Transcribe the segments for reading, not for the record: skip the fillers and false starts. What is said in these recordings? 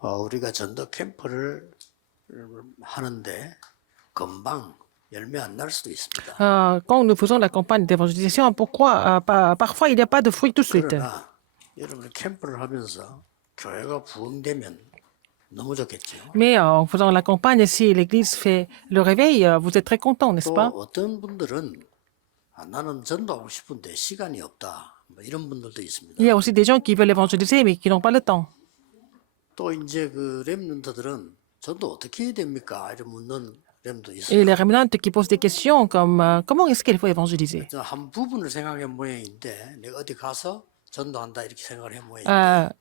우리가 전도 캠프를 하는데 금방 열매 안 날 수도 있습니다. Quand nous faisons la campagne d'évangélisation, parfois il n'y a pas de fruits tout de suite. 그러나 여러분이 캠프를 하면서 교회가 부흥되면 너무 좋겠죠. Mais en faisant la campagne, si l'Église fait le réveil, vous êtes très content, n'est-ce 또 pas? 어떤 분들은 나는 전도하고 싶은데 시간이 없다. 뭐 이런 분들도 있습니다. Il y a aussi des gens qui veulent évangéliser, mais qui n'ont pas le temps. 또 이제 그 렘넌트들은 전도 어떻게 해야 됩니까? 이런 묻는 렘도 Et 있어요. les rémanentes qui posent des questions comme comment est-ce qu'il faut évangéliser? 한 부분을 생각해 모양인데 내가 어디 가서 전도한다 이렇게 생각을 해 모양인데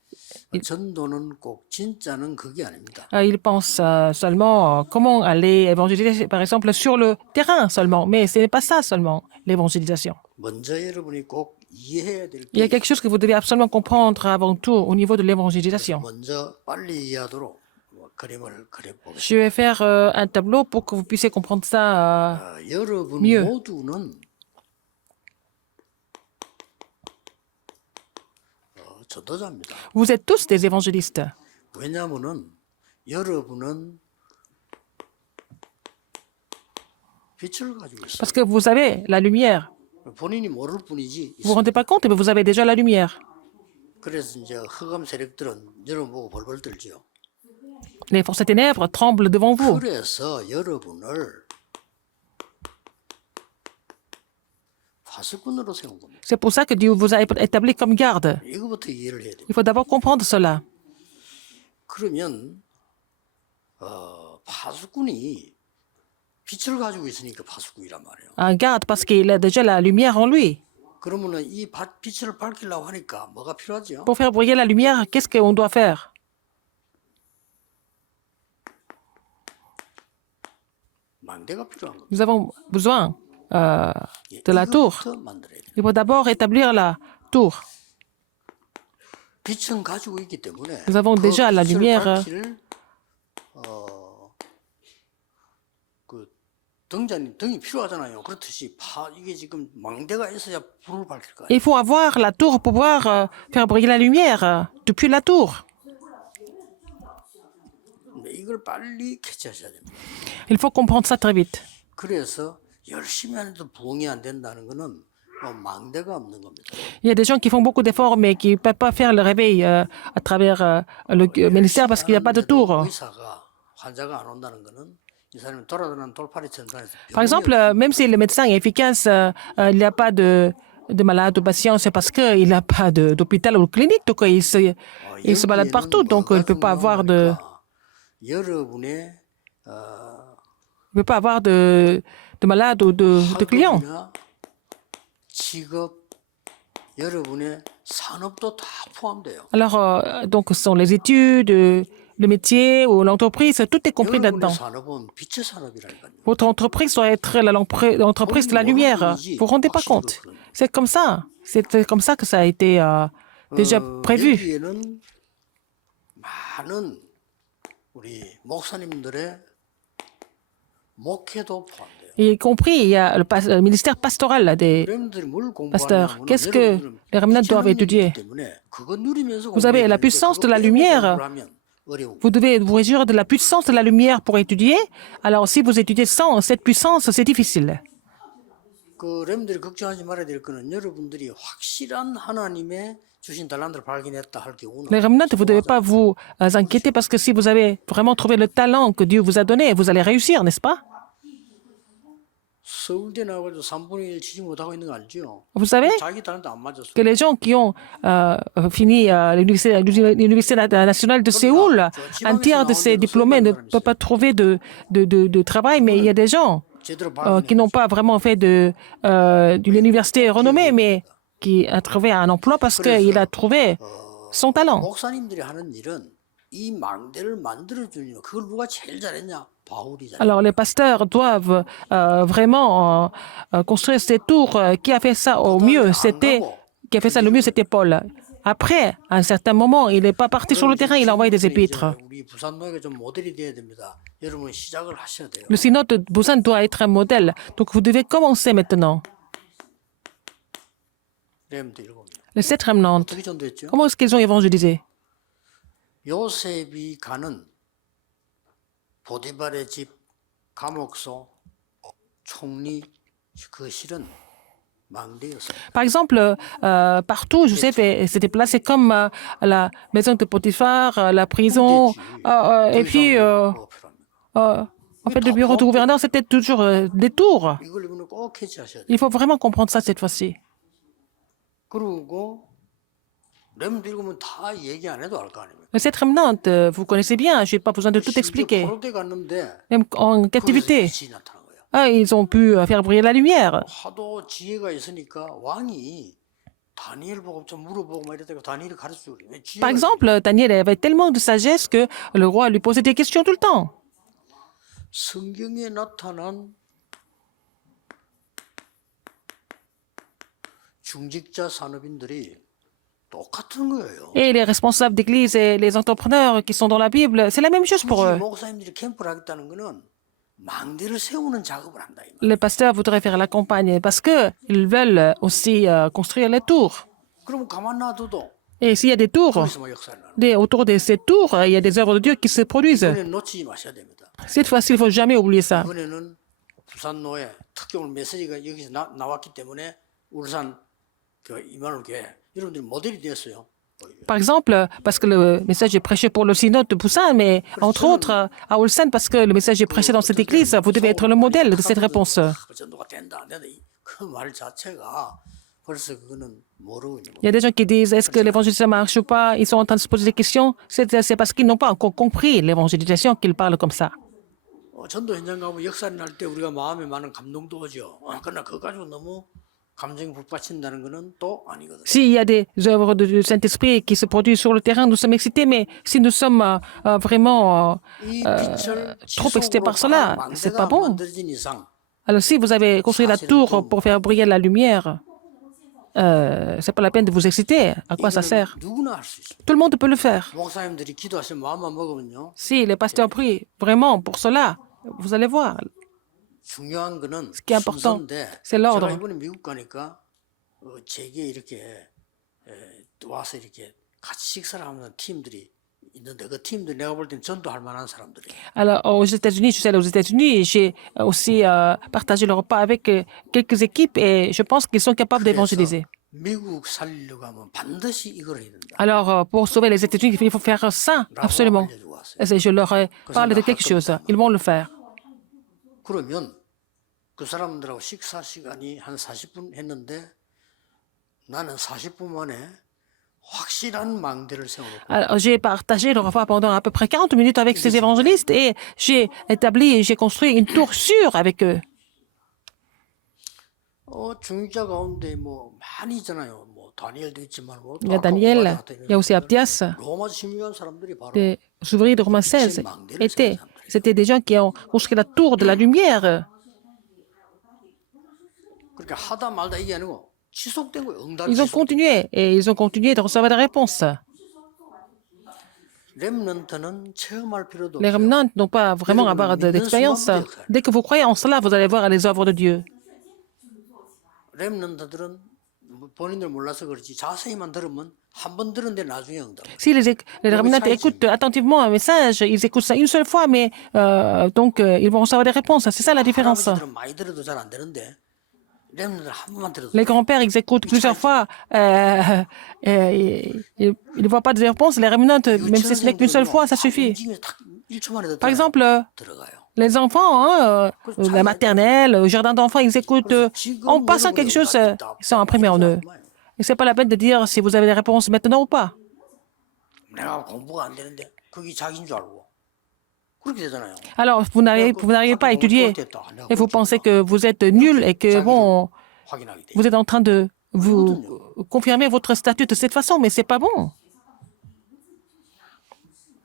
전도는 꼭 진짜는 그게 아닙니다. Ils pensent seulement comment aller évangéliser, par exemple, sur le terrain seulement. Mais ce n'est pas ça seulement, l'évangélisation. 먼저 여러분이 꼭 이해해야 될 Il y a 게 quelque chose que vous devez absolument comprendre avant tout au niveau de l'évangélisation. 먼저 빨리 이해하도록 그림을 그려보겠습니다. Je vais faire un tableau pour que vous puissiez comprendre ça. 여러분 mieux. 모두는 전도자입니다. Vous êtes tous des évangélistes. 왜냐하면은 여러분은 빛을 가지고 있어요. Parce que vous avez la lumière. 본인이 모를 뿐이지. Vous vous rendez pas compte, mais vous avez déjà la lumière. 그래서 이제 흑암 세력들은 여러분 보고 벌벌 떨죠. Les forces des ténèbres tremblent devant vous. 그래서 여러분을 파수꾼으로 세운 겁니다. C'est pour ça que Dieu vous a établi comme garde. 이거부터 이해를 해야 돼요. Il faut d'abord comprendre cela. 그러면 파수꾼이 빛을 가지고 있으니까 파수꾼이란 말이에요. Un garde parce qu'il a déjà la lumière en lui. 그러면은 이 빛을 밝히려고 하니까 뭐가 필요하죠? Pour faire briller la lumière, qu'est-ce qu'on doit faire? 망대가 필요한 겁니다. Nous avons besoin de la tour. 이거부터 만들어야 돼요. Il faut d'abord établir la tour. 빛은 가지고 있기 때문에 Nous avons déjà la 빛을 lumière. 밝힐 그 등이 필요하잖아요. 그렇듯이 이게 지금 망대가 있어야 불을 밝힐 거예요. Il faut avoir la tour pour pouvoir faire briller la lumière depuis la tour. 근데 이걸 빨리 캐치하셔야 됩니다. Il faut comprendre ça très vite. 그래서 열심히 하는데도 부흥이 안 된다는 거는 망대가 없는 겁니다. Il y a des gens qui font beaucoup d'efforts mais qui ne peuvent pas faire le réveil à travers le ministère parce qu'il n'y a pas de tour. 의사가 환자가 안 온다는 거는 이 사람이 돌아다니는 돌파리처럼 다녀서 Par exemple, même si le médecin est efficace, il n'y a pas de malade ou patient, c'est parce qu'il n'a pas d'hôpital ou de clinique. Donc, il se balade partout, donc il ne peut pas avoir de... 여러분의 Il peut pas avoir de malade ou de clients. 학업이나 직업, 여러분의 산업도 다 포함돼요. Alors, donc, ce sont les études, le métier ou l'entreprise, tout est compris 여러분의 là-dedans. 산업은 빛의 산업이라니까요. Votre entreprise doit être l'entreprise de la lumière. Vous vous rendez pas compte? C'est comme ça. C'est comme ça que ça a été déjà prévu. 여기에는 많은 우리 목사님들의 목회도 포함돼요. Y compris, il y a le ministère pastoral des 여러분들이 뭘 pasteurs. 공부하냐면 Qu'est-ce que les remnants doivent étudier? Vous avez la puissance de la lumière. Vous devez vous réjouir de la puissance de la lumière pour étudier. Alors, si vous étudiez sans cette puissance, c'est difficile. 그 렘들이 걱정하지 말아야 될 거는 여러분들이 확실한 하나님의 주신 달란트를 발견했다 할 경우는 Les remnants, vous ne devez pas vous inquiéter parce que si vous avez vraiment trouvé le talent que Dieu vous a donné, vous allez réussir, n'est-ce pas? 서울대 나와가지고 3분의 1 치지 못하고 있는 거 알죠? Vous savez 자기 달란트 안 맞았어. que les gens qui ont fini l'Université nationale de Séoul, un tiers de ces diplômés ne peuvent pas trouver de travail, mais il y a des gens 제대로 qui n'ont pas vraiment fait d'une université renommée, mais qui a trouvé un emploi parce qu'il a trouvé son talent. 목사님들이 하는 일은 이 망대를 만들어주는 일, 그걸 누가 제일 잘했냐? 바울이잖아요. Alors les pasteurs doivent vraiment construire ces tours. Qui a fait ça au mieux? Qui a fait ça le mieux, c'était Paul. Après, à un certain moment, il n'est pas parti sur le terrain, il a envoyé des épîtres. 우리 부산노예가 좀 모델이 돼야 됩니다. 여러분 시작을 하셔야 돼요. Le synode de Busan doit être un modèle. Donc vous devez commencer maintenant. 렘도 읽어봅니다. Les 7 remnants, 어떻게 전도했죠? comment est-ce qu'ils ont évangélisé? 요셉이 가는 보디발의 집 감옥소 총리 그 실은 망대였어요. Par exemple, partout, Joseph s'était placé comme la maison de Potiphar, la prison, et puis, 뭐 필요합니까? en fait, le bureau du gouverneur, c'était toujours des tours. 이걸 이분은 꼭 캐치하셔야 돼요. Il faut vraiment comprendre ça cette fois-ci. 그리고 렘드 읽으면 다 얘기 안 해도 알 거 아닙니까? Mais cette rémanente, vous connaissez bien, je n'ai pas besoin de tout expliquer. 포로대 갔는데 Même en 거기서 captivité, 빛이 나타난 거예요. ils ont pu faire briller la lumière. 하도 지혜가 있으니까 왕이 다니엘 보고 좀 물어보고 막 이랬다가 다니엘이 가르쳐주고 왜 지혜가 Par exemple, Daniel avait tellement de sagesse que le roi lui posait des questions tout le temps. 성경에 나타난 중직자 산업인들이 똑같은 거예요. Et les responsables d'église et les entrepreneurs qui sont dans la Bible, c'est la même chose pour 굳이 eux. 목사님들이 캠프를 하겠다는 거는 망대를 세우는 작업을 한다 이 말. Les pasteurs voudraient faire la campagne parce qu'ils veulent aussi construire les tours. 그럼 가만 놔둬도 Et s'il y a des tours, 거기서 역사를 나는. autour de ces tours, il y a des œuvres de Dieu qui se produisent. 이번에 놓치지 마셔야 됩니다. Cette fois-ci, il ne faut jamais oublier ça. 이번에는 부산노에 특경을 메시지가 여기서 나왔기 때문에 울산 그 이만울 교회 여러분들이 모델이 됐어요. Par exemple, parce que le message est prêché pour le synode de Busan, mais entre autres à Ulsan, parce que le message est prêché dans cette église, vous devez être le modèle de cette réponse. 전도가 된다 안 된다 그 말 자체가 벌써 그거는 모르고 있는 Il y a des gens qui disent, est-ce que l'évangélisation marche ou pas? Ils sont en train de se poser des questions. C'est parce qu'ils n'ont pas encore compris l'évangélisation qu'ils parlent comme ça. 전도 현장 가면 역사를 할 때 우리가 마음에 많은 감동도 오죠. 그러나 그거 가지고 너무 감정이 북받친다는 거는 또 아니거든요. S'il y a des œuvres du Saint-Esprit qui se produisent sur le terrain, nous sommes excités, mais si nous sommes vraiment 이 빛을 trop excités par 지속으로 cela, 가는 c'est 망대가 pas bon. 만들어진 이상 Alors si vous avez construit la tour pour faire briller la lumière, c'est pas la peine de vous exciter. À quoi ça sert? 이거는 누구나 할 수 있어요. Tout le monde peut le faire. 목사님들이 기도하시면 마음만 먹으면요. Si les pasteurs prient vraiment pour cela, vous allez voir. 중요한 거는 qui est important, 순서인데 c'est l'ordre. 제가 이번에 미국 가니까 제게 이렇게 와서 이렇게 같이 식사를 하는 팀들이 있는데 그 팀들 내가 볼 땐 전도할 만한 사람들이에요. Alors, aux États-Unis, je suis allé aux États-Unis, j'ai aussi partagé le repas avec quelques équipes et je pense qu'ils sont capables d'évangéliser. 미국 살려고 하면 반드시 이걸 해야 된다. Alors, pour sauver les États-Unis, il faut faire ça, absolument. 알려주고 왔어요. Et je leur ai parlé de quelque chose. Ils vont le faire. 그러면 그 사람들하고 식사 시간이 한 40분 했는데 나는 40분 만에 확실한 망대를 세워놓고 Alors, j'ai partagé le repas pendant à peu près 40 minutes avec ces évangélistes et j'ai construit une tour sûre avec eux. 중직자 가운데 뭐 많이 있잖아요. 뭐 다니엘도 있지만 뭐 Il y a Daniel, il y a aussi Abdias. 로마 침략한 사람들이 바로 Les ouvriers de Romains 16 c'était des gens qui ont construit la tour de la lumière. 그러니까 하다 말다 이게 아니고 지속된 거예요. 응답 Ils ont 지속. continué et ils ont continué de recevoir des réponses. 렘넌트는 체험할 필요도 Les 없어요. remnants n'ont pas vraiment à avoir d'expérience. Dès que vous croyez en cela, vous allez voir les œuvres de Dieu. 렘넌트들은 본인들 몰라서 그렇지 자세히만 들으면 한 번 들은데 나중에 응답. Si les remnants écoutent attentivement un message, ils écoutent ça une seule fois, mais donc ils vont recevoir des réponses. C'est ça la différence. 할아버지들은 많이 들어도 잘 안 되는데 렘넌트는 한 번만 들어도 Les grands-pères, ils écoutent plusieurs fois. Ils ne voient pas de réponses. Les remnants, même si ce n'est qu'une seule fois, ça suffit. 움직이면 딱 1초 만에 Par exemple, 들어가요. les enfants, la maternelle, le jardin d'enfants, ils écoutent en passant quelque chose, ils sont imprimés en eux. Et c'est pas la peine de dire si vous avez des réponses maintenant ou pas. 내가 공부가 안 되는데 그게 자기인 줄 알고 그렇게 되잖아요. Alors, vous n'arrivez pas à étudier et vous pensez que vous êtes nul et que bon, 확인하게 돼. vous êtes en train de vous confirmer votre statut de cette façon, mais c'est pas bon.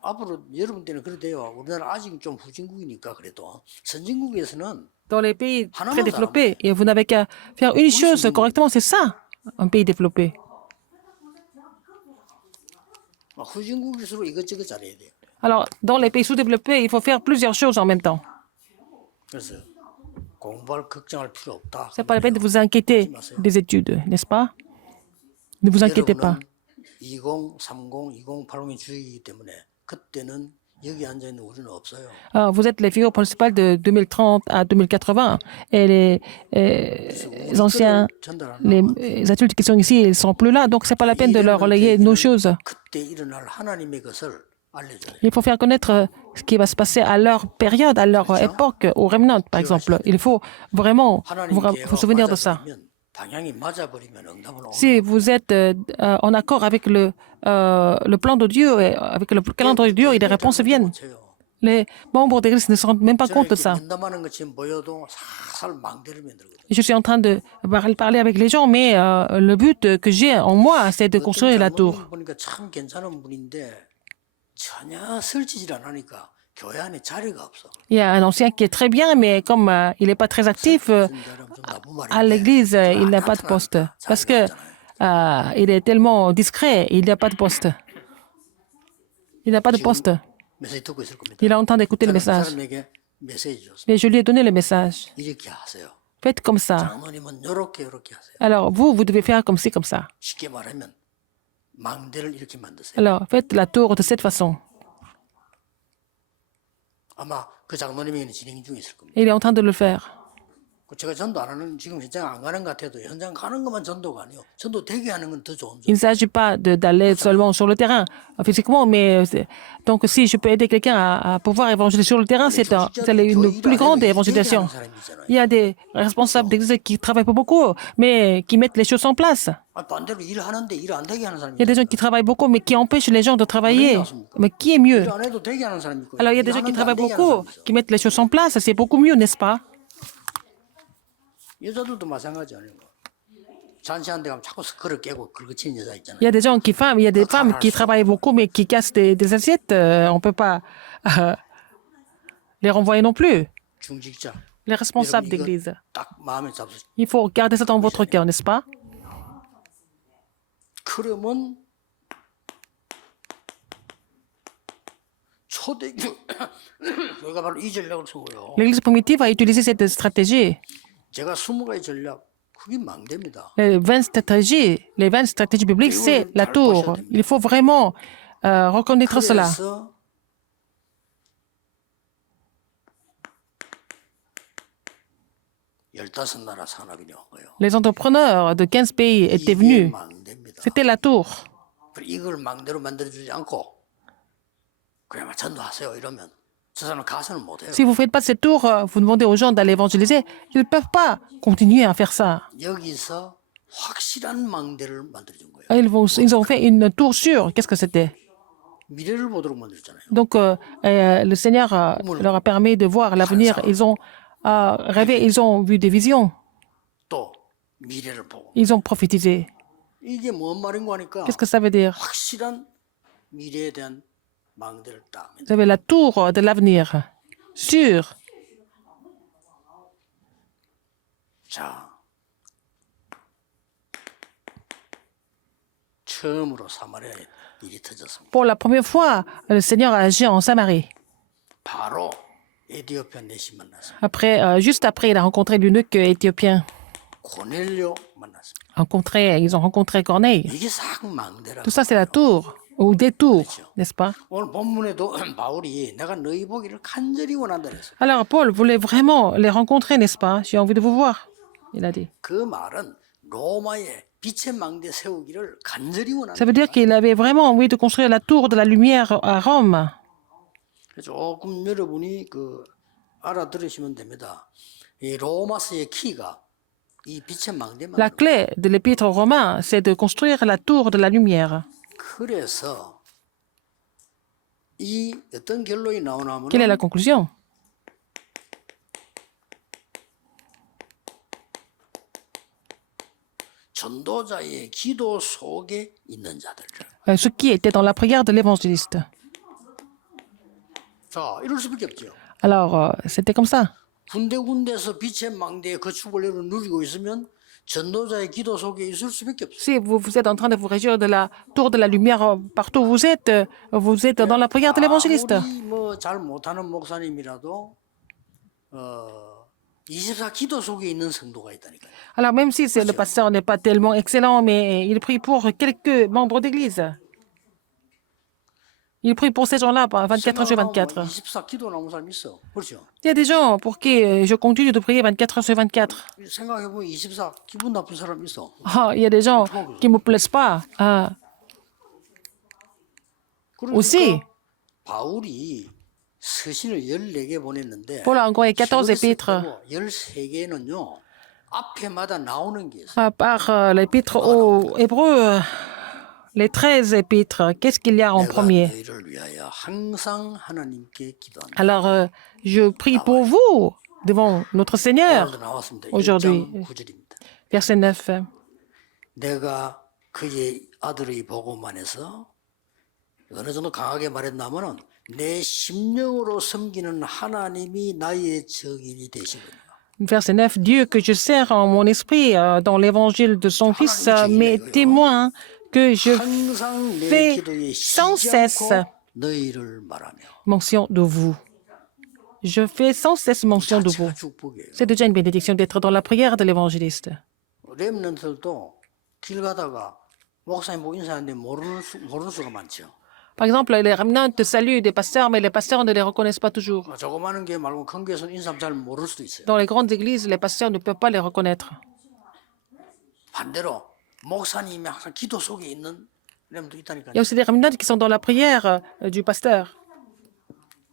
앞으로 여러분 때는 그래 돼요. 우리나라 아직 좀 후진국이니까 그래도 선진국에서는 Dans les pays très développés, et vous n'avez qu'à faire une chose correctement, c'est ça, un pays développé. 막 후진국일수록 이것저것 잘해야 돼요. Alors, dans les pays sous-développés, il faut faire plusieurs choses en même temps. 그래서 공부할 걱정할 필요 없다. C'est pas la peine de vous inquiéter des études, n'est-ce pas? Ne vous inquiétez pas. 여러분은 2030, 2080의 주의이기 때문에 그때는 여기 앉아 있는 우리는 없어요. Vous êtes les figures principales de 2030 à 2080 et les anciens, 전달하려면 les adultes qui sont ici, ils ne sont plus là, donc ce n'est pas la peine de leur relayer nos choses. 그때 일어날 하나님의 것을 알려줘요. Il faut faire connaître ce qui va se passer à leur période, à leur époque, au remnant, par exemple. Il faut vraiment vous souvenir de ça. 맞아버리면 방향이 맞아버리면 응답은 오는 Si vous êtes en accord avec le plan de Dieu, et avec le calendrier de Dieu, et les réponses viennent. 거예요. Les membres d'église ne se rendent même pas compte de ça. 면담하는 것이 보여도 살살 망대를 만들거든요. Je suis en train de parler avec les gens, mais le but que j'ai en moi, c'est de construire la tour. 장로님 보니까 참 괜찮은 분인데 전혀 설치질 안 하니까 교회 안에 자리가 없어. Il y a un ancien qui est très bien, mais comme il n'est pas très actif, 좀 나쁜 à 말인데 l'église, il n'a pas de poste. Parce que il est tellement discret, il n'a pas de poste. Il n'a pas de poste. 메시지 듣고 있을 겁니다. Il est en train d'écouter le 그 message. 사람에게 메시지 줬어요. Mais je lui ai donné le message. 이렇게 하세요. Faites comme ça. 장로님은 요렇게 요렇게 하세요. Alors, vous devez faire comme ci, comme ça. 쉽게 말하면 망대를 이렇게 만드세요. Alors, faites la tour de cette façon. 아마 그 장로님이 진행 중에 있을 겁니다. Il est en train de le faire. 제가 전도 안 하는 지금 현장 안 가는 것 같아도 현장 가는 것만 전도가 아니요. 전도 되게 하는 건 더 좋은 Il ne s'agit pas d'aller seulement sur le terrain physiquement, mais donc si je peux aider quelqu'un à pouvoir évangéliser sur le terrain, c'est une plus grande évangélisation. Il y a des responsables d'église qui travaillent pas beaucoup, mais qui mettent les choses en place. 반대로 일하는데 일 안 되게 하는 사람이 Il y a des gens qui travaillent beaucoup, mais qui empêchent les gens de travailler. Mais qui est mieux? 안 해도 되게 하는 사람이 있고. Alors il y a des gens qui travaillent beaucoup, qui mettent les choses en place, c'est beaucoup mieux, n'est-ce pas? 여자들도 마찬가지 아니에요. 잔치한 데 가면 자꾸 스크를 깨고 긁어치는 여자 있잖아요. Il y a des gens qui il y a des femmes qui travaillent beaucoup, mais qui cassent des assiettes. On ne peut pas les renvoyer non plus. 중직자. Les responsables 여러분, 이거 d'église. 딱 마음에 잡으세요. Il faut garder ça dans votre cœur, n'est-ce pas? 그러면 초대교 교회가 바로 이 전략을 쓰고요. L'église primitive a utilisé cette stratégie. 제가 20가지 전략 그게 망대입니다. Les 20 stratégies bibliques, c'est la tour. Il faut vraiment reconnaître cela. 그래서 열다섯 나라 산업인이 온 거예요. Les entrepreneurs de 15 pays étaient 이게 venus. 망대입니다. C'était la tour. 이걸 망대로 만들어주지 않고 그냥 전도하세요 이러면 저 사람 가서는 못해요. Si vous ne faites pas cette tour, vous demandez aux gens d'aller évangéliser, ils ne peuvent pas continuer à faire ça. 여기서 확실한 망대를 만들어준 거예요. Ils ont fait une tour sûre. Qu'est-ce que c'était? 미래를 보도록 만들었잖아요. Donc, le Seigneur leur a permis de voir l'avenir. Ils ont rêvé, ils ont vu des visions. 또 미래를 보고 Ils ont prophétisé. 이게 뭔 말인가 하니까 Qu'est-ce que ça veut dire? 확실한 미래에 대한 망대를 딱 Vous avez la tour de l'avenir. Sûre. 자, 처음으로 사마리아에 일이 터졌습니다. Pour la première fois, le Seigneur a agi en Samarie. 바로 에디오피아 내시 만났습니다. Après, juste après, il a rencontré l'eunuque éthiopien. 고넬료 만났습니다. Ils ont rencontré Corneille. 이게 싹 망대라. Tout ça, c'est la tour ou des tours, n'est-ce pas? 오늘 본문에도 바울이 내가 너희 보기를 간절히 원한다 그랬어요. Alors, Paul voulait vraiment les rencontrer, n'est-ce pas? J'ai envie de vous voir, il a dit. 그 말은 로마에 빛의 망대 세우기를 간절히 원한다. Ça veut dire qu'il avait vraiment envie de construire la tour de la lumière à Rome. 조금 여러분이 알아들으시면 됩니다. 이 로마서의 키가 이 빛의 망대만. La clé de l'épître aux Romains, c'est de construire la tour de la lumière. 그래서 이 어떤 결론이 나오냐면 Quelle est la conclusion? 전도자의 기도 속에 있는 자들. Ce qui était dans la prière de l'évangéliste. 자, 이럴 수밖에 없죠. Alors, c'était comme ça. 군데군데서 빛의 망대에 거축을 누리고 있으면 전도자의 기도 속에 있을 수밖에 없어요. Si vous êtes en train de vous réjouir de la tour de la lumière partout où vous êtes dans la prière de l'évangéliste. 아무리 잘 못하는 목사님이라도 24 기도 속에 있는 성도가 있다니까요. Alors, même si le pasteur n'est pas tellement excellent, mais il prie pour quelques membres d'église. Il prie pour ces gens-là 24 heures sur 24. 24 기도 나온 사람 있어. 그렇죠? Il y a des gens pour qui je continue de prier 24 heures sur 24. 생각해보면 24 기분 나쁜 사람 있어. Ah, il y a des gens qui ne me plaisent pas. Ah, 그러니까 aussi, 바울이 서신을 14개 보냈는데 Paul a envoyé 14 épîtres. 13개는요. 앞에마다 나오는 게 있어요. À part l'épître aux Hébreux, les 13 épîtres, qu'est-ce qu'il y a en 내가 premier? 너희를 위하여 항상 하나님께 기도한다. Alors, je prie pour vous devant notre Seigneur. 오늘도 나왔습니다. Aujourd'hui. 1장 9절입니다. Verset 9. 내가 그의 아들의 복음만에서 어느 정도 강하게 말했나면은 내 심령으로 섬기는 하나님이 나의 증인이 되시거든요. Verset 9. Dieu que je sers en mon esprit dans l'évangile de son Fils, mes témoins que je 항상 내 fais 기도에 sans 쉬지 cesse 않고 너희를 말하며. mention de vous. Je fais sans cesse mention de vous. 자체가 축복이에요. C'est déjà une bénédiction d'être dans la prière de l'évangéliste. 렘넌트들도 길 가다가 목사님 보고 인사하는데 모르는 수가 많죠. Par exemple, les remnants saluent des pasteurs, mais les pasteurs ne les reconnaissent pas toujours. 조그마한 게 말고 큰 교회에서는 인사하면 잘 모를 수도 있어요. Dans les grandes églises, les pasteurs ne peuvent pas les reconnaître. 반대로 목사님이 항상 기도 속에 있는 렘도 있다니까요. Il y a aussi des remnants qui sont dans la prière du pasteur.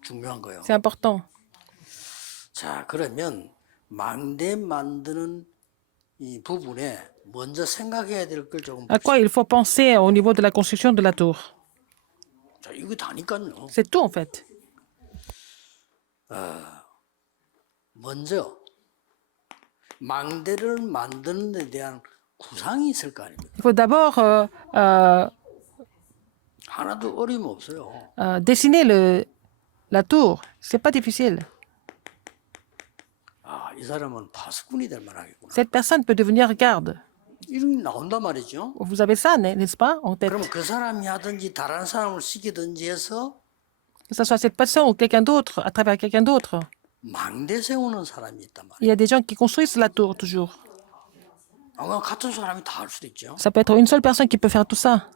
중요한 거예요. C'est important. 자, 그러면 망대 만드는 이 부분에 먼저 생각해야 될 걸 조금 À quoi il faut penser au niveau de la construction de la tour? 자, 이거 다니까요. C'est tout en fait. 먼저 망대를 만드는 데 대한 구상이 있을 거 아닙니까? Il faut d'abord 하나도 어려움 없어요. dessiner la tour. C'est pas difficile. 아, 이 사람은 파수꾼이 될 만하겠구나. Cette personne peut devenir garde. 이런 게 나온단 말이죠. Vous avez ça, n'est-ce pas, en tête? 그러면 그 사람이 하든지 다른 사람을 시키든지 해서 Que ce soit cette personne ou quelqu'un d'autre, à travers quelqu'un d'autre. 망대 세우는 사람이 있단 말이에요. Il y a des gens qui construisent la tour toujours. 아마 같은 사람이 다 할 수도 있죠. Ça peut être une seule personne qui peut faire tout ça.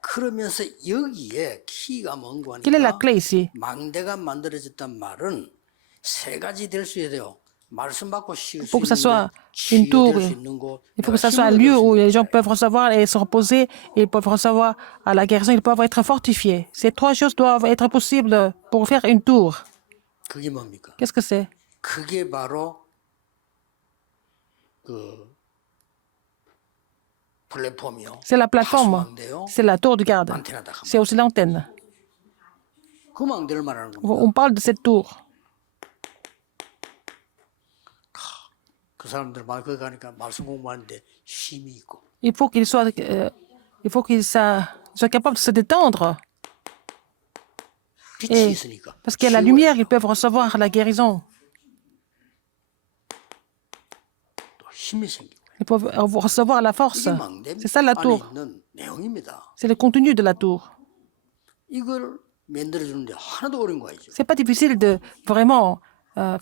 그러면서 여기에 키가 뭔고 Quelle est la 하니까 clé ici? 망대가 만들어졌단 말은 세 가지 될 수 있어야 돼요. 말씀 받고 쉴 수 Pour que ça 있는 soit 곳, une tour, 치유될 수 있는 곳, il faut que ça soit un lieu où les gens peuvent recevoir et se reposer, et ils peuvent recevoir à la guérison, ils peuvent être fortifiés. Ces trois choses doivent être possibles pour faire une tour. 그게 뭡니까? Qu'est-ce que c'est? 그게 바로 그 플랫폼이요. C'est la plateforme, 파수망대요. c'est la tour de garde. 안테나다. C'est aussi l'antenne. 그 망대를 말하는 겁니다. On parle de cette tour. 그 사람들 말 거기 가니까 말씀 공부하는데 힘이 있고 Il faut qu'il soit, soit capable de se détendre. 빛이 있으니까. Parce qu'il y a la lumière, ils peuvent recevoir la guérison. 또 힘이 생기고. Ils peuvent recevoir la force. 이게 망대 C'est ça la 안에 tour. 있는 내용입니다. C'est le contenu de la tour. 이걸 만들어 주는데 하나도 어려운 거 아니죠. C'est pas difficile de vraiment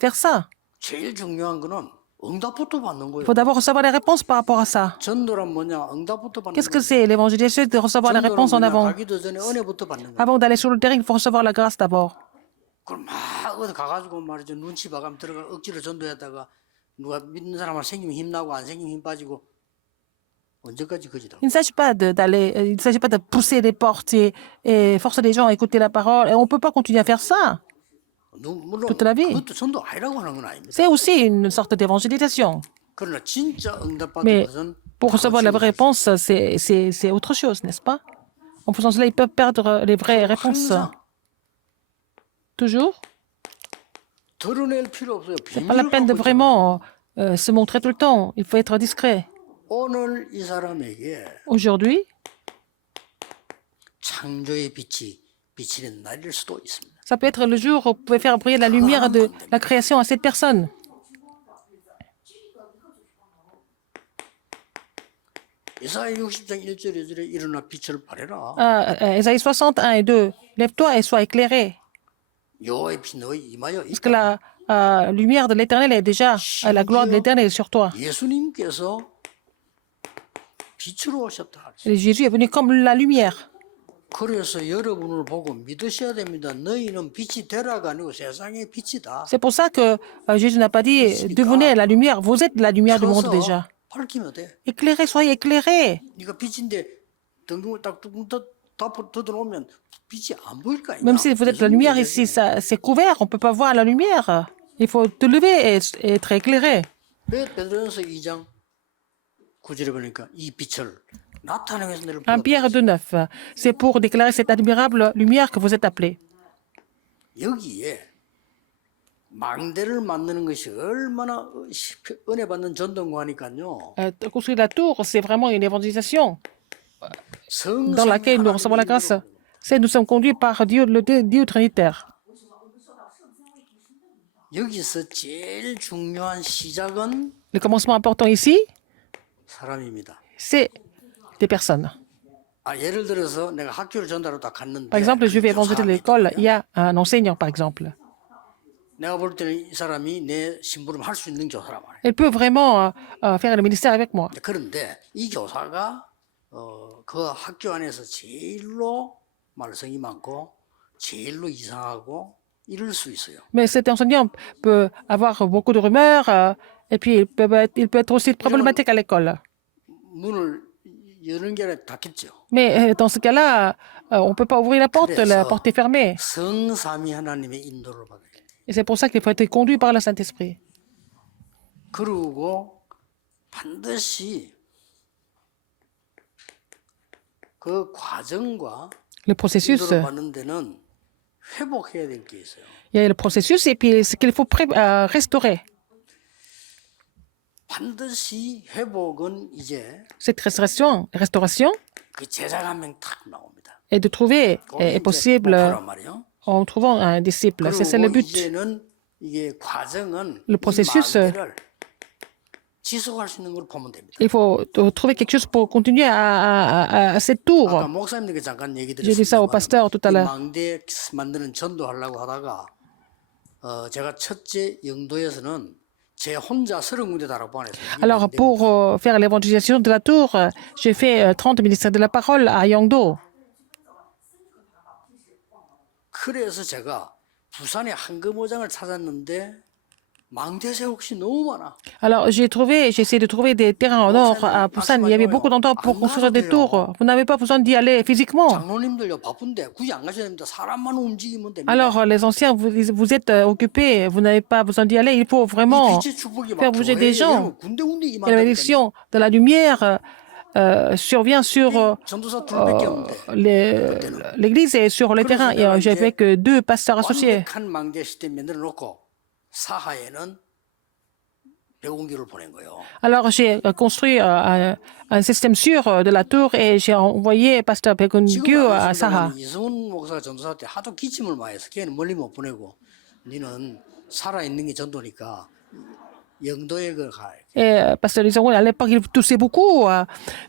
faire ça. 제일 중요한 거는 응답부터 받는 Il 거예요. faut d'abord recevoir les réponses par rapport à ça. 전도란 뭐냐? 응답부터 받는 Qu'est-ce que 거예요. c'est l'évangile? C'est de recevoir les 전도란 réponses en 뭐냐? avant. 가기도 전에 은혜부터 받는 거예요. Avant d'aller sur le terrain, il faut recevoir la grâce d'abord. 그럼 막 어디 가가지고 말이죠. 눈치 봐가면 들어가 억지로 전도했다가 누가 믿는 사람은 생기면 힘나고 안 생기면 힘 빠지고 언제까지 거지다. Il ne s'agit pas il ne s'agit pas de pousser les portes et forcer les gens à écouter la parole. Et on ne peut pas continuer à faire ça. 물론 toute la vie. 그것도 전도 아니라고 하는 건 아닙니다. C'est aussi une sorte d'évangélisation. 그러나 진짜 응답받는 Mais 것은 pour recevoir la vraie réponse, c'est autre chose, n'est-ce pas? En faisant cela, ils peuvent perdre les vraies réponses. 항상 Toujours. 드러낼 필요 없어요. C'est pas la 비밀을 peine de 갖고 있잖아요. vraiment se montrer tout le temps. Il faut être discret. 오늘 이 사람에게 Aujourd'hui, 창조의 빛이 비치는 날일 수도 있습니다. ça peut être le jour où vous pouvez faire briller la lumière de la création à cette personne. 이사야 60장 1절 2절에 일어나 빛을 발해라. Ésaïe 61 et 2. Lève-toi et sois éclairé. 여호와의 빛 너희 임하여 Parce que 있다. la lumière de l'éternel est déjà, la gloire de l'éternel est sur toi. 예수님께서 빛으로 오셨다. Et Jésus est venu comme la lumière. 그래서 여러분을 보고 믿으셔야 됩니다. 너희는 빛이 되라가 아니고 세상의 빛이다. C'est pour ça que Jésus n'a pas dit devenez la lumière. Vous êtes la lumière du monde 켜서 déjà. 밝히면 돼. Éclairez, soyez éclairés. 네가 빛인데 등등을 딱 뚜껑 닫아놓으면 빛이 안 보일 거 아니야. Même si vous êtes la lumière ici, ça, c'est couvert, on ne peut pas voir la lumière. Il faut te lever et être éclairé. 베드로전서 2장 9절에 보니까 이 빛을 나타내기 위해서 너를 1 Pierre 2,9. C'est pour déclarer cette admirable lumière que vous êtes appelés. 여기에 망대를 만드는 것이 얼마나 은혜 받는 전동과니까요. Construire la tour, c'est vraiment une évangélisation dans 성삼위 laquelle nous recevons la grâce. 하나님의 C'est nous sommes conduits par Dieu, le Dieu trinitaire. 여기서 제일 중요한 시작은 Le commencement important ici, 사람입니다. c'est des personnes. 예를 들어서 내가 학교를 전달하다 갔는데 Par exemple, je vais 그 évangéliser 교사가 l'école, 있단 il y a un enseignant, par exemple. 내가 볼 때는 이 사람이 내 심부름 할 수 있는 교사란 말이에요. Elle peut vraiment faire le ministère avec moi. 그런데 이 교사가 그 학교 안에서 제일로 말썽이 많고 제일로 이상하고 이럴 수 있어요. Mais cet enseignant peut avoir beaucoup de rumeurs et puis il peut être aussi problématique à l'école. 문을 여는 게 아니라 닫겠죠. Mais dans ce cas-là, on ne peut pas ouvrir la porte est fermée. 성삼위 하나님의 인도를 받아요. Et c'est pour ça qu'il faut être conduit par le Saint-Esprit. 그리고 반드시 그 과정과 Le processus, 인도를 받는 데는 회복해야 될 게 있어요. il y a le processus et puis ce qu'il faut restaurer. 반드시 회복은 이제 Cette restauration 그 제자가 한 명 탁 나옵니다. est de trouver, est possible 목표란 말이에요. en trouvant un disciple. C'est le 그리고 but. 이제는 이게 과정은 Le processus, 이 마음을 지속할 수 있는 걸 보면 됩니다. Il faut trouver quelque chose pour continuer à cette tour. 아까 목사님들께 잠깐 얘기 J'ai dit ça au pasteur tout à 이 l'heure. 망대 만드는 전도하려고 하다가 제가 첫째 영도에서는 제 혼자 30군데 달아보안했어요. Alors, pour faire l'évangélisation de la tour, j'ai fait 30 ministères de la parole à Yangdo. 그래서 제가 부산에 황금오장을 찾았는데 망대 세옥이 너무 많아. Alors, j'ai essayé de trouver des terrains en or à Busan. Il y avait beaucoup d'endroits pour construire des tours. Vous n'avez pas besoin d'y aller physiquement. 장로님들요 바쁜데 굳이 안 가셔야 됩니다. 사람만 움직이면 됩니다. Alors, les anciens, vous êtes occupés. Vous n'avez pas besoin d'y aller. Il faut vraiment 빛의 축복이 faire 막 bouger des gens. 군데군데 Et la bénédiction de la lumière survient sur 전도사 둘밖에 없는데 l'église et sur le terrain. Et j'avais que 2 pasteurs associés. 완벽한 망대 시대 만들어 놓고 사하에는 백운기를 보낸 거예요. Alors, j'ai construit un système sûr de la tour et j'ai envoyé pasteur Baekun-gyu à Saha. 이승훈 목사가 전도사 때 하도 기침을 많이 해서 걔는 멀리 못 보내고 너는 살아있는 게 전도니까 영도에 가. Et pasteur Lee Seung-won, à l'époque, il toussait beaucoup.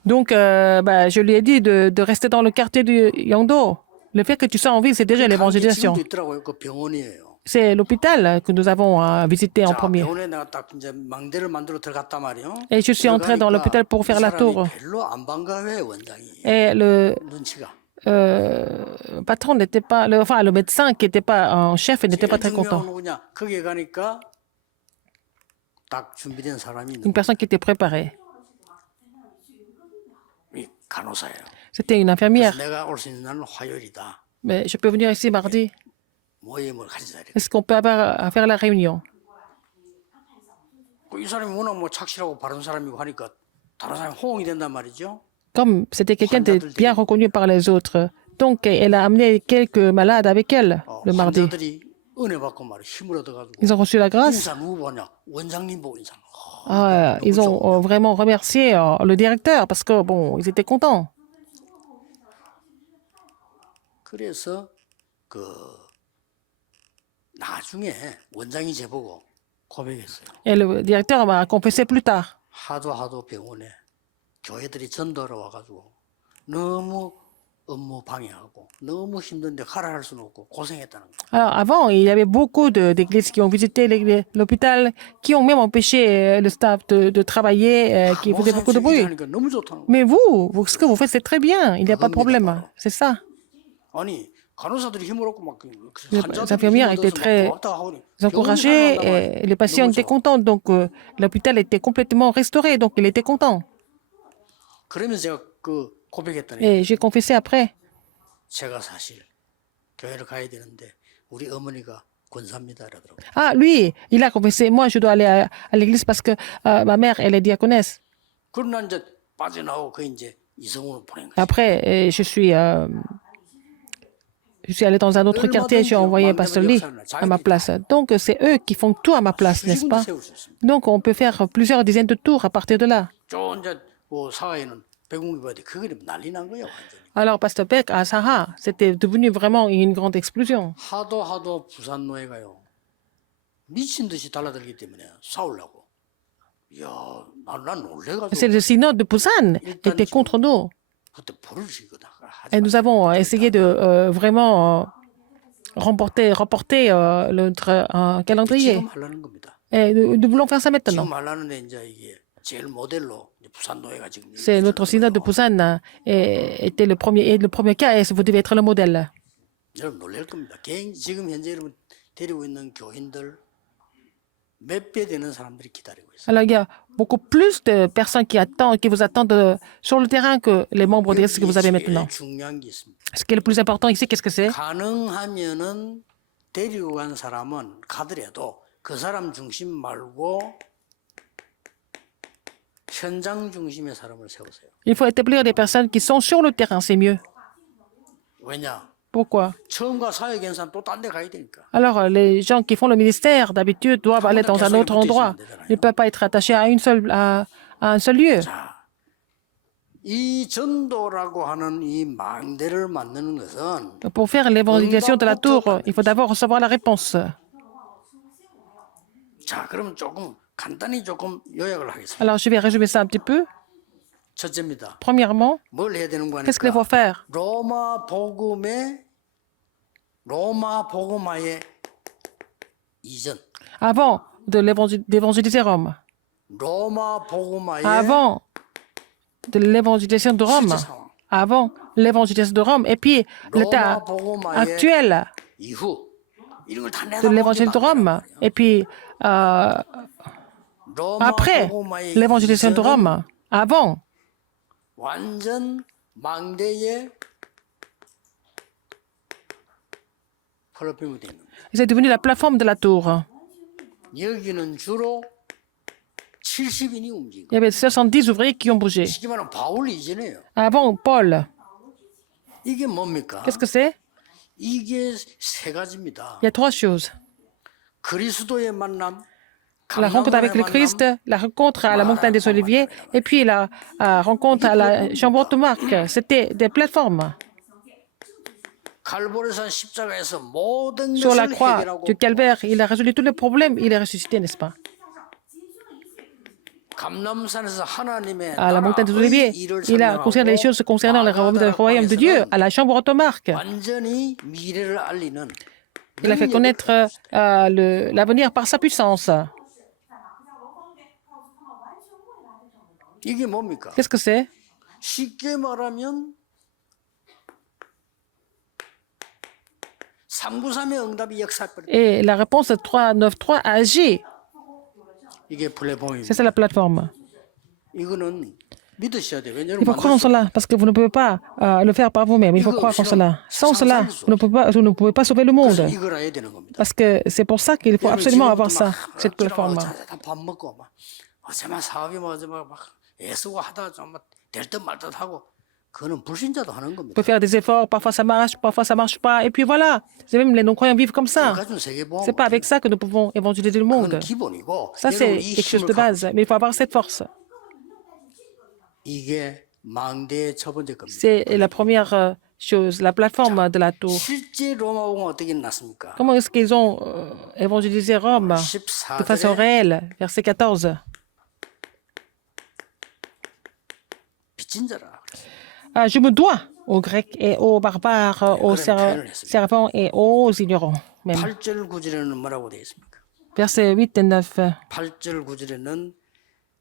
Donc, je lui ai dit de rester dans le quartier du Yangdo. Le fait que tu sois en ville, c'est déjà l'évangélisation. 지금도 있더라고요. 그 병원이에요. C'est l'hôpital que nous avons visité en 자, premier. 병원에 내가 딱 이제 망대를 만들어 들어갔단 말이에요. Et je suis entré dans l'hôpital pour faire la tour. 별로 안 반가워해 원장이. Et le 눈치가. patron n'était pas, le médecin qui n'était pas en chef n'était pas très content. 누구냐? 거기에 가니까 딱 준비된 사람이 있는 Une personne qui était préparée. 이 간호사예요. C'était une infirmière. 내가 올 수 있는 날은 화요일이다. Mais je peux venir ici mardi. 모임을 가지자. Est-ce qu'on peut avoir, faire la réunion? 이 사람이 워낙 뭐 착실하고 바른 사람이고 하니까 다른 사람이 호응이 된단 말이죠. Comme c'était quelqu'un de bien reconnu par les autres. Donc, elle a amené quelques malades avec elle le mardi. 환자들이 은혜 받고 말이야 힘을 얻어가지고 Ils ont reçu la grâce. 인사 누구 보냐? 원장님 보고 인사. Ils ont vraiment remercié le directeur parce que, bon, ils étaient contents. 그래서 그 나중에 원장이 제보고 고백했어요. Et le directeur m'a confessé plus tard. 하도 병원에 교회들이 전도하러 와가지고 너무 업무 방해하고 너무 힘든데 가라 할 수는 없고 고생했다는 거. Alors, avant, il y avait beaucoup d'églises qui ont visité l'hôpital, qui ont même empêché le staff de travailler, qui faisaient beaucoup de bruit. 하니까 너무 좋다는 거. Mais vous, ce que vous faites, c'est très bien. Il n'y a pas de problème. C'est ça. 아니 간호사들이 힘을 얻고 막 Les 환자들이 infirmières 힘을 étaient 얻어서 막 très 고맙다 하고 encouragées 병원을 살아난단 et les patients 너무 étaient 좋아. contents. Donc, l'hôpital était complètement restauré. Donc, il était content. 그러면서 제가 그 고백했다는 Et 얘기. j'ai confessé après. 제가 사실 교회를 가야 되는데 우리 어머니가 권사입니다 그러더라고요. Ah, lui, il a confessé. Moi, je dois aller à l'église parce que ma mère, elle est diaconesse. 그러나 이제 빠져나오고 그 이제 이성훈을 보낸 거지. Après, je suis allé dans un autre quartier et j'ai envoyé Pasteur Lee à ma place. Donc, c'est eux qui font tout à ma place, n'est-ce 수직군도 pas? 세울 수 있습니다. Donc, on peut faire plusieurs dizaines de tours à partir de là. 저 이제 뭐 사회에는 백운기부한테 그게 난리 난 거야 완전히. Alors, Pasteur Beck, à Saha, c'était devenu vraiment une grande explosion. 하도 부산 노예가요 미친 듯이 달라들기 때문에 싸우려고. 이야, 난 놀래가지고 C'est le synode de Busan qui était contre nous. 그때 불을 지거든. Et nous avons essayé de vraiment remporter notre calendrier. 지금 하려는 겁니다. Et nous voulons faire ça maintenant. 지금 하려는데 이제 이게 제일 모델로 이제 부산 노예가 지금 C'est notre synode de Busan était le premier cas et vous devez être le modèle. 여러분 놀랄 겁니다. 지금 현재 여러분 데리고 있는 교인들 몇 배 되는 사람들이 기다리고 있어요. Alors, il y a beaucoup plus de personnes qui vous attendent sur le terrain que les membres de l'Église que vous avez maintenant. 제일 중요한 게 있습니다. Ce qui est le plus important ici, qu'est-ce que c'est? 가능하면은 데리고 간 사람은 가더라도 그 사람 중심 말고 현장 중심의 사람을 세우세요. Il faut établir des personnes qui sont sur le terrain, c'est mieux. 왜냐? Pourquoi? 처음과 사회 경산 또 딴 데 가야 되니까. Alors, les gens qui font le ministère, d'habitude, doivent aller dans un autre endroit. Ils ne peuvent pas être attachés à un seul lieu. 자, 이 전도라고 하는 이 망대를 만드는 것은 Pour faire l'évangélisation de la tour, il faut d'abord recevoir la réponse. 자, 그럼 조금 간단히 조금 요약을 하겠습니다. Alors, je vais résumer ça un petit peu. 첫째입니다. Premièrement, 뭘 해야 되는 거 qu'est-ce qu'il faut 하니까 faire? 로마 복음화의 이전, Avant d'évangéliser Rome, 로마 복음화의 avant de l'évangélisation de Rome, 실제 상황, avant l'évangélisation de Rome, et puis l'état 로마 복음화의 actuel 이후 이런 걸 다 de l'évangile de Rome, et puis après l'évangélisation de Rome, avant. 완전 망대의 플랫폼이 되는 거예요. C'est devenu la plateforme de la tour. 여기는 주로 70인이 움직이고 Il y avait 70 ouvriers qui ont bougé. 쉽게 말하면 바울 이전이에요. Avant Paul, 이게 뭡니까? qu'est-ce que c'est? 이게 세 가지입니다. Il y a trois choses. 그리스도의 만남, La rencontre avec le Christ, la rencontre à la montagne des Oliviers, et puis la rencontre à la chambre haute de Marc. C'était des plateformes. 갈보리산 십자가에서 모든 Sur la 것을 croix 해결하고 du calvaire, il a résolu tous les problèmes, il est ressuscité, n'est-ce pas? 감람산에서 하나님의 À la montagne des Oliviers, il a concerné les choses concernant le royaume de Dieu. À la chambre haute de Marc, 완전히 미래를 알리는 il a fait connaître l'avenir par sa puissance. 이게 뭡니까? Qu'est-ce que c'est? 쉽게 말하면 393의 응답이 역사해버려. Et la réponse 393 a agi. 이게 C'est 플랫폼입니다. ça la plateforme. 이거는 믿으셔야 돼요. 왜냐하면 Il faut croire en cela, parce que vous ne pouvez pas le faire par vous-même. Il faut croire en cela. Sans cela, vous ne pouvez pas sauver le monde. 이걸 해야 되는 겁니다. Parce que c'est pour ça qu'il faut absolument avoir ça, cette plateforme. 밥 먹고 막 어제만 사업이 뭐 어제 막 애쓰고 하다가 좀될듯 말 듯 하고 그거는 불신자도 하는 Il 겁니다. faut faire des efforts, parfois ça marche pas, et puis voilà. C'est même les non-croyants vivent comme ça. 가진 세계보험 C'est pas avec ça que nous pouvons évangéliser le monde. 그건 기본이고 Ça, c'est 여러분 이 quelque chose 힘을 de 갖고 base, mais il faut avoir cette force. 이게 망대의 첫 번째 겁니다. C'est la première chose, la plateforme de la tour. 실제 로마복음 어떻게 났습니까? Comment est-ce qu'ils ont évangélisé Rome de façon 14절에 réelle? Verset 14. 빚진 자라. Je me dois aux Grecs et aux barbares, aux servants et aux ignorants. Même. 8절 9절에는 뭐라고 되어 있습니까? Versets 8 et 9. 8절 9절에는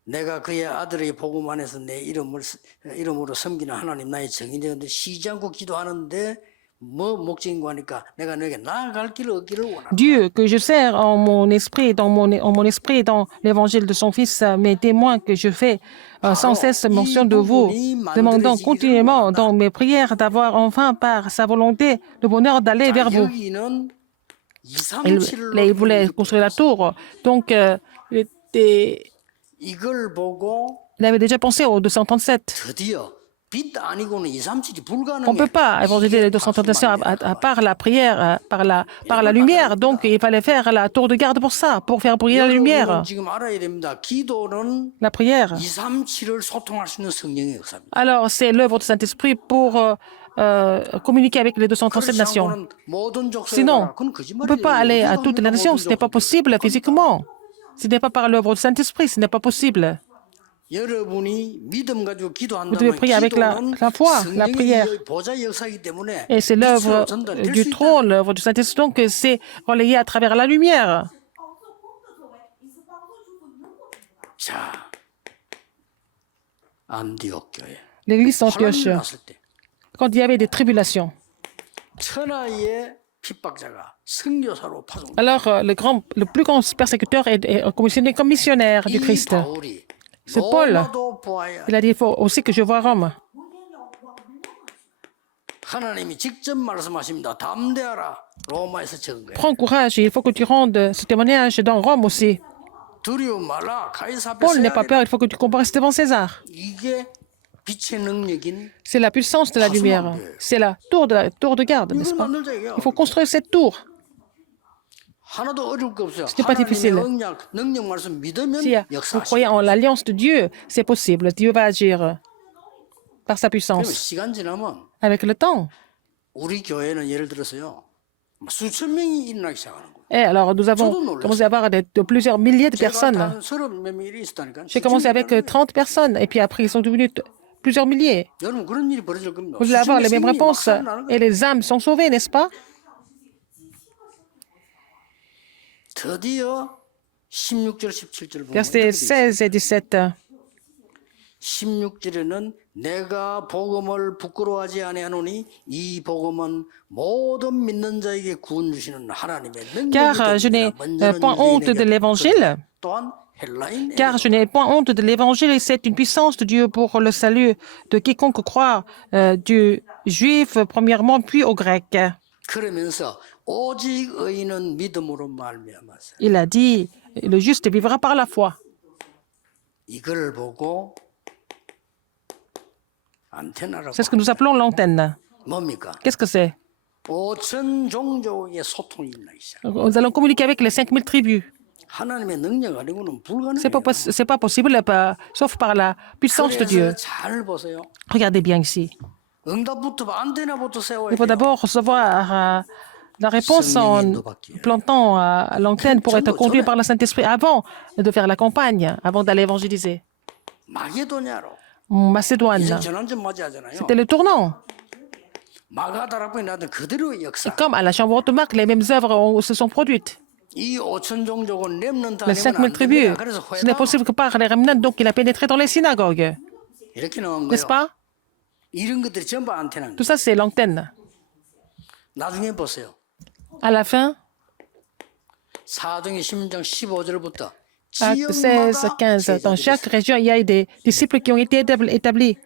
내가 그의 아들의 복음 안에서 내 이름으로 섬기는 하나님 나의 정인되었는데 쉬지 않고 기도하는데 뭐 목적인고 하니까 내가 너에게 나아갈 길을 얻기를 원한다. Dieu que je sers en mon esprit, en mon esprit, dans l'évangile de son Fils, mes témoins que je fais sans cesse mention de vous, demandant continuellement dans mes prières d'avoir enfin par sa volonté le bonheur d'aller 자, vers vous. 여기는 Il, 237을 là, il voulait construire la tour, donc 이걸 보고 il avait déjà pensé au 237. 드디어 빛 아니고는 237이 On ne peut 불가능해. pas évangéliser les 237 à part la prière, par la lumière. Donc, il fallait faire la tour de garde pour ça, pour faire briller la lumière. 여러분은 지금 알아야 됩니다. 기도는 La prière. 237을 소통할 수 있는 성령의 역사입니다. Alors, c'est l'œuvre du Saint-Esprit pour communiquer avec les 237 nations. 그렇지 않고는 모든 족속에 Sinon, 가라. 그건 on ne 거짓말이에요. peut pas aller à 어디가 toutes les 합니까? nations. 모든 Ce n'est pas 족속에. possible physiquement. Ce n'est pas par l'œuvre du Saint-Esprit. Ce n'est pas possible. 여러분이 믿음 가지고 Vous 기도한다면 devez prier avec la foi, la prière. 성령의 보좌의 역사이기 때문에 Et c'est l'œuvre 빛으로 전달될 du 수 있다. trône, l'œuvre du Saint-Esprit. Donc, c'est relayé à travers la lumière. 자, 안디옥 교회. L'église d'Antioche, 환란이 났을 때 quand il y avait des tribulations. 천하의 핍박자가 선교사로 파송. Alors, le plus grand persécuteur est commissionné comme missionnaire du 이 Christ. 바울이 C'est Paul. 로마도 보아야 Il a dit, il faut aussi que je voie Rome. 하나님이 직접 말씀하십니다. 담대하라. 로마에서 적은 거예요. Prends courage, il faut que tu rendes ce témoignage dans Rome aussi. 두려움 말라. 가이사 앞에 Paul 서야 n'est pas peur, 되라. il faut que tu comparaisses devant César. 이게 빛의 능력인 C'est la puissance de la lumière. C'est la tour de garde, n'est-ce 이걸 pas? 만들자 이게요. Il faut construire cette tour. 하나도 어려울 거 없어요. n'est pas difficile. 하나님의 능력 말씀 믿으면 Si vous 역사하시고. croyez en l'alliance de Dieu, c'est possible. Dieu va agir par sa 그러면 puissance. 시간 지나면 Avec le temps. 우리 교회는 예를 들어서요. 수천 명이 일어나기 시작하는 거예요. Et alors, nous avons commencé à avoir plusieurs milliers de 제가 personnes. 한 30몇 명이 있었다니까. J'ai commencé avec 30 personnes, et puis après, ils sont devenus plusieurs milliers. 여러분 그런 일이 벌어질 겁니다. Vous allez avoir les mêmes 수천 명이 막 réponses, 살아나는 et 거예요. les âmes sont sauvées, n'est-ce pas? 드디어 16절 17절 보면 Versets 이렇게 돼 있어요. 16 et 17. 16절에는 내가 복음을 부끄러워하지 아니하노니 이 복음은 모든 믿는 자에게 구원 주시는 하나님의 Car je n'ai point honte de l'évangile. 또한 헬라인 Car je n'ai point honte de l'évangile, et c'est une puissance de Dieu pour le salut de quiconque croit, du juif premièrement, puis au grec. 그러면서 오직 의인은 믿음으로 말미암아서 Il a dit, le juste vivra par la foi. 이걸 보고 안테나라고 C'est ce que nous appelons l'antenne. 뭡니까? Qu'est-ce que c'est? 5천 종족의 소통이 일어나기 시작. Nous allons communiquer avec les 5000 tribus. 하나님의 능력 아니고는 C'est pas possible, sauf par la puissance de Dieu. 그래서 잘 보세요. Regardez bien ici. 응답부터 안테나부터 세워야 Il faut 돼요. d'abord recevoir la réponse en plantant l'antenne pour être conduit par le Saint-Esprit avant de faire la campagne, avant d'aller évangéliser. 마게도냐로 Macédoine, 이제 전환점 맞이하잖아요. c'était le tournant. 마가다락방에 나왔던 그대로의 역사. Et comme à la chambre haute marque, les mêmes œuvres se sont produites. 이 5천 종족은 렘넌트 Les 아니면 5000 안 tribus, 됩니다. 그래서 ce n'est possible que par les remnants, donc il a pénétré dans les synagogues. 이렇게 나온 N'est-ce 거예요. pas? 이런 것들이 전부 안테나인 Tout 거예요. ça, c'est l'antenne. 나중에 보세요. À la fin, 사도행전 16장 15절부터 acte 16, 15, dans chaque région, il y a eu des disciples qui ont été établis.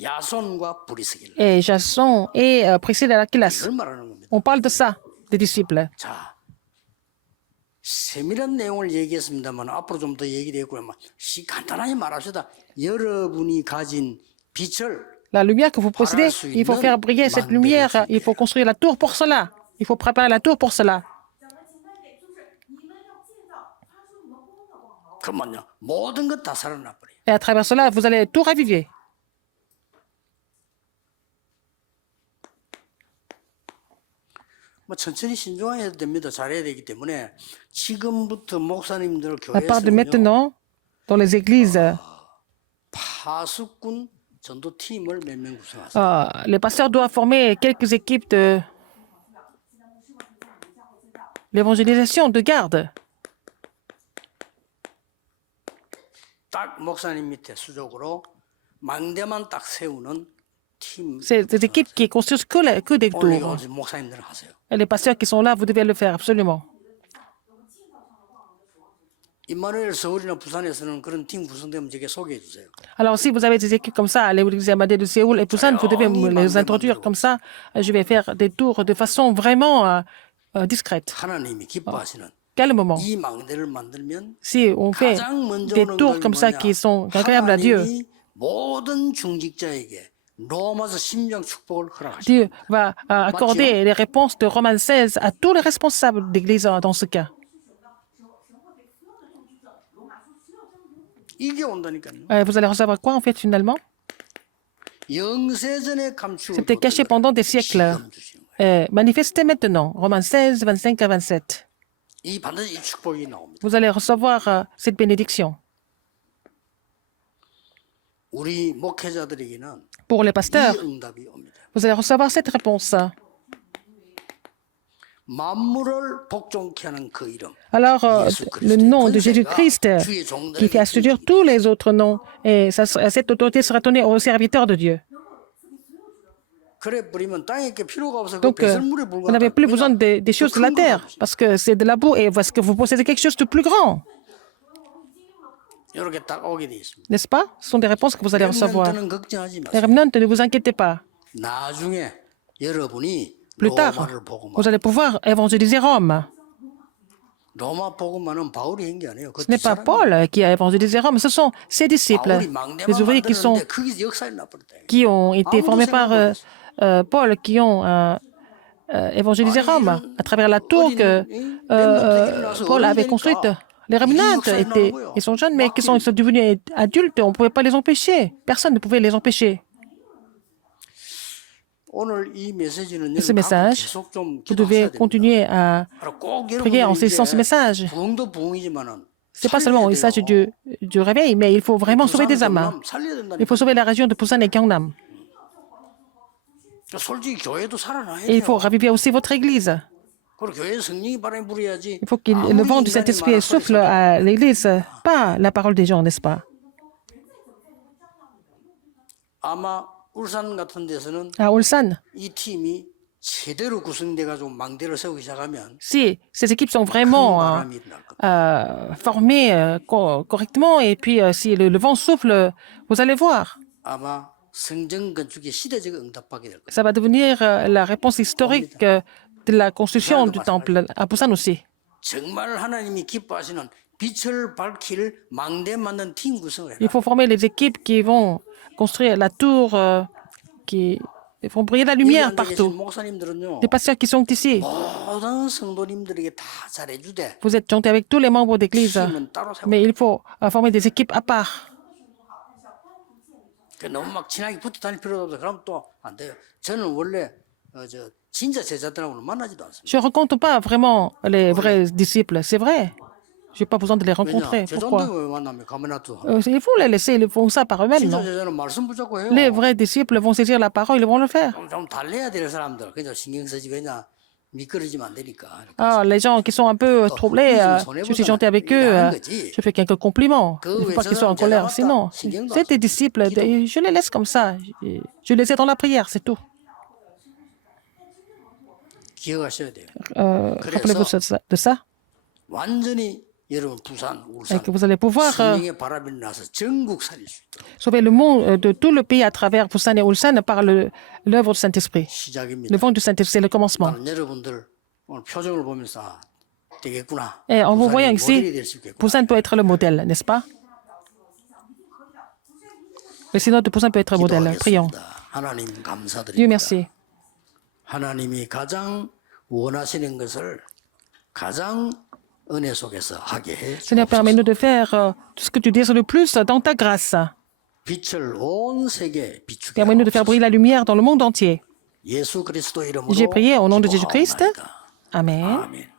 야손과 브리스길. Et Jason et Priscille et Aquilas. 그걸 말하는 겁니다. On parle de ça, des disciples. 자, 세밀한 내용을 얘기했습니다만 앞으로 좀 더 얘기되겠고요. 간단하게 말합시다. 여러분이 가진 빛을 La lumière que vous possédez, il faut faire briller cette lumière. Il faut construire la tour pour cela. Il faut préparer la tour pour cela. 그러면요 모든 것 다 살아나 버려요. Et à travers cela, vous allez tout raviver. 뭐 천천히 신중해야 됩니다. 잘해야 되기 때문에 지금부터 목사님들 À part de 교회에서는요 maintenant, dans les églises, 파수꾼 전도팀을 몇 명 구성하세요. les pasteurs doivent former quelques équipes de l'évangélisation de garde. 딱 목사님 밑에 수적으로 망대만 딱 세우는 팀 C'est des équipes qui construisent que des 오늘 tours. 오신 목사님들은 하세요. Et les pasteurs qui sont là, vous devez le faire, absolument. 임마누엘 서울이나 부산에서는 그런 팀 구성되면 저게 소개해 주세요. Alors, si vous avez des équipes comme ça à l'église Amadée de Séoul et Busan, vous devez me les introduire comme ça. Je vais faire des tours de façon vraiment discrète. 하나님이 기뻐하시는 Quel moment? 이 망대를 만들면 Si on fait 가장 먼저 des 오는 tours 것이 comme ça 뭐냐? qui sont agréables à Dieu, 하나님이 모든 중직자에게 로마서 10장 축복을 허락하시고 Dieu va accorder les réponses de Romains 16 à tous les responsables d'église dans ce cas. 이게 온다니까요. Vous allez recevoir quoi en fait finalement? 영세전에 감추고 C'était caché pendant des siècles. 지금 주시는 거예요. Manifesté maintenant. Romains 16, 25 à 27. 이 반드시 이 축복이 나옵니다. Vous allez recevoir cette bénédiction. 우리 목회자들에게는 Pour les 이 pasteurs, 응답이 옵니다. vous allez recevoir cette réponse. 만물을 복종케 하는 그 이름. Alors, le nom de Jésus-Christ qui fait assurer tous les autres noms, et cette autorité sera donnée aux serviteurs de Dieu. 그래 버리면 땅에 게 필요가 없어. 그 Donc, 배설물에 vous n'avez plus besoin des choses de la terre, parce que c'est de la boue, et parce que vous possédez quelque chose de plus grand. 이렇게 딱 오게 돼 있습니다. N'est-ce pas? Ce sont des réponses que vous allez recevoir. 렘넌트는 걱정하지 Les 마세요. remnants, ne vous inquiétez pas. 나중에 여러분이 Plus tard, 로마를 보고만 vous allez pouvoir évangéliser Rome. 로마 보고만은 바울이 한 게 아니에요. 그 Ce n'est pas Paul qui a évangélisé Rome, ce sont ses disciples, 바울이 망대만 les ouvriers 만들었는데 그게 역사에 나버렸다. qui ont été formés par Paul, qui ont évangélisé Rome à travers la tour que Paul avait construite. Les remnants ils sont jeunes, mais ils sont devenus adultes, on ne pouvait pas les empêcher. Personne ne pouvait les empêcher. 오늘 이 메시지는 Ce message, 계속 좀 vous devez 기도하셔야 됩니다. continuer à 꼭 prier en 여러분들이 saisissant ce message. 부흥도 부흥이지만은 Ce n'est pas seulement un message du réveil, mais il faut vraiment sauver des âmes. 살려야 된다니까. Il faut sauver la région de Busan et Gyeongnam. 솔직히 교회도 살아나야 Et il faut 돼요. raviver aussi votre église. 그리고 교회 성령이 바람이 불어야지. Il faut que le vent du Saint-Esprit souffle à l'église, pas la parole des gens, n'est-ce pas? 아마 울산 같은 데서는 À Ulsan, 이 팀이 제대로 구성돼 가지고 망대를 세우기 시작하면 si ces équipes sont 큰 vraiment 바람이 날 겁니다. formées correctement, et puis si le vent souffle, vous allez voir. 아마 성전 건축의 시대적 응답받게 될 겁니다. Ça va devenir la réponse historique de la construction du temple à Busan aussi. 정말 하나님이 기뻐하시는 빛을 밝힐 망대 만든 팀 구성을 Il 해라. faut former les équipes qui vont construire la tour, qui vont briller la 여기 lumière 앉아 계신 partout. 목사님들은요. Les pasteurs qui sont ici, 모든 성도님들에게 다 잘해주되 vous êtes gentils avec tous les membres d'église, 팀은 따로 세워. mais il faut former des équipes à part. 너무 막 친하게 붙어 다닐 필요도 없어. 그럼 또 안 돼요. 저는 원래 진짜 제자들하고는 만나지도 않습니다. Je ne rencontre pas vraiment les vrais disciples, c'est vrai. Je n'ai pas besoin de les rencontrer. 왜냐? Pourquoi? 제자들 왜 만나면 가만놔둬. Il faut les laisser, ils font ça par eux-mêmes, 진짜 non? 제자는 말씀 붙잡고 해요. Les vrais disciples vont saisir la parole, ils vont le faire. 좀 달래야 될 사람들 그냥 신경 쓰지 왜냐 미끄러지면 안 되니까. Ah, les gens qui sont un peu troublés, je suis gentil avec eux, je fais quelques compliments. Il ne faut pas qu'ils soient en colère. Sinon, c'est des disciples, je les laisse comme ça. Je les aide dans la prière, c'est tout. 기억하셔야 돼요. Rappelez-vous de ça, 완전히 여러분 부산, 울산 et que vous allez pouvoir 성령의 바람이 나서 전국 살릴 수 있도록 sauver le monde de tout le pays à travers Busan et Ulsan par l'œuvre du Saint-Esprit. 시작입니다. Le vent du Saint-Esprit, c'est le commencement. 나는 여러분들 오늘 표정을 보면서 아, 되겠구나. Et en vous 부산이 voyant 모델이 ici, 될 수 있겠구나. Busan peut être le modèle, n'est-ce pas? Le synode de Busan peut être le modèle. Prions. 기도하겠습니다. 하나님 Dieu 감사드립니다. merci. 하나님이 가장 원하시는 것을 가장 은혜 속에서 하게 해 Seigneur, 주옵소서. permets-nous de faire tout ce que tu désires le plus dans ta grâce. 빛을 온 세계에 비추게 Permets-nous de faire 하옵소서. briller la lumière dans le monde entier. 예수 그리스도 이름으로 J'ai prié au nom de Jésus-Christ. 기도하옵나이다. Amen. 아멘.